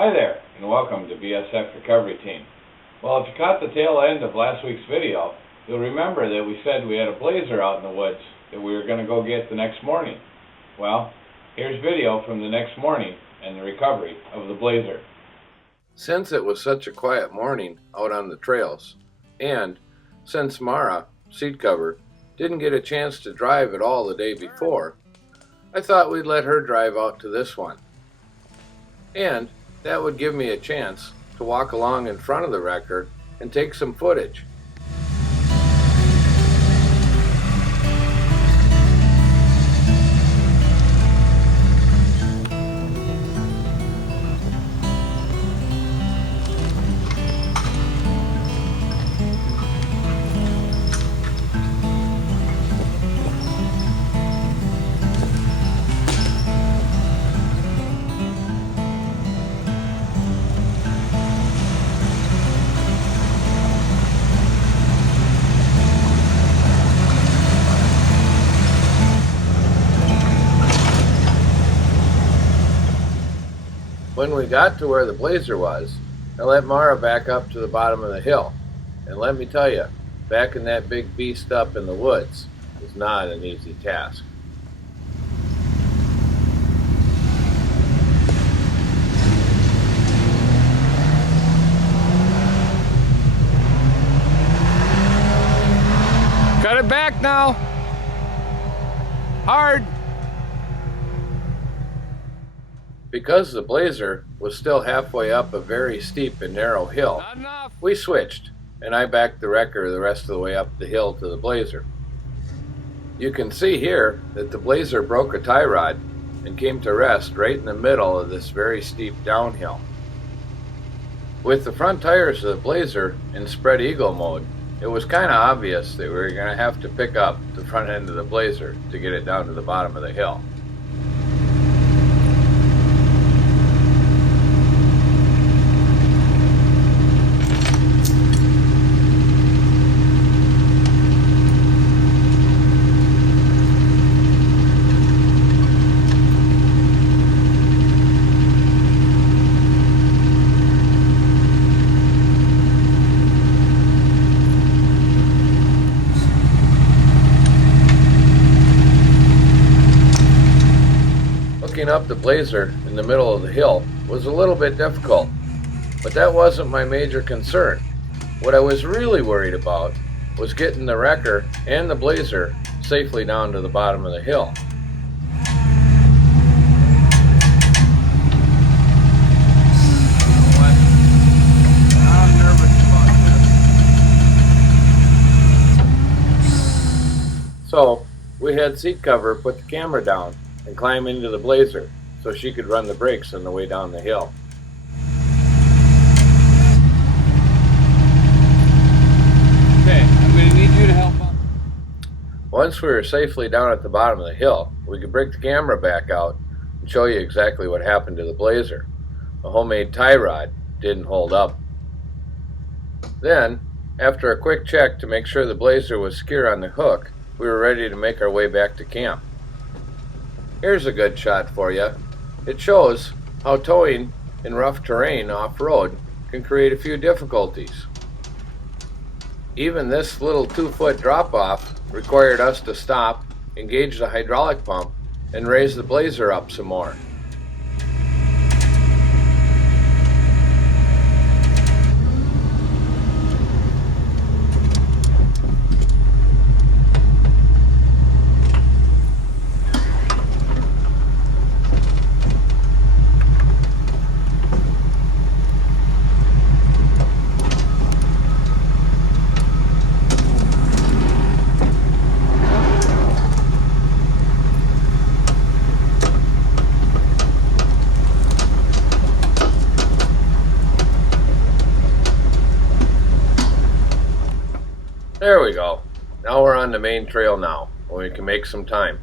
Hi there, and welcome to BSF Recovery Team. Well, if you caught the tail end of last week's video, you'll remember that we said we had a blazer out in the woods that we were going to go get the next morning. Well, here's video from the next morning and the recovery of the blazer. Since it was such a quiet morning out on the trails, and since Mara, seat cover, didn't get a chance to drive at all the day before, I thought we'd let her drive out to this one. And that would give me a chance to walk along in front of the wrecker and take some footage. When we got to where the blazer was, I let Mara back up to the bottom of the hill. And let me tell you, backing that big beast up in the woods is not an easy task. Cut it back now. Hard. Because the blazer was still halfway up a very steep and narrow hill, we switched, and I backed the wrecker the rest of the way up the hill to the blazer. You can see here that the blazer broke a tie rod and came to rest right in the middle of this very steep downhill. With the front tires of the blazer in spread eagle mode, it was kind of obvious that we were going to have to pick up the front end of the blazer to get it down to the bottom of the hill. Up the blazer in the middle of the hill was a little bit difficult, but that wasn't my major concern. What I was really worried about was getting the wrecker and the blazer safely down to the bottom of the hill. I'm nervous about this. So we had seat cover put the camera down and climb into the blazer so she could run the brakes on the way down the hill. Okay, I'm going to need you to help out. Once we were safely down at the bottom of the hill, we could break the camera back out and show you exactly what happened to the blazer. The homemade tie rod didn't hold up. Then, after a quick check to make sure the blazer was secure on the hook, we were ready to make our way back to camp. Here's a good shot for you. It shows how towing in rough terrain off-road can create a few difficulties. Even this little 2-foot drop-off required us to stop, engage the hydraulic pump, and raise the blazer up some more. There we go. Now we're on the main trail now, where we can make some time.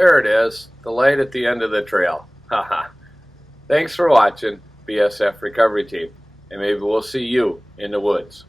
There it is, the light at the end of the trail. Haha. Thanks for watching, BSF Recovery Team, and maybe we'll see you in the woods.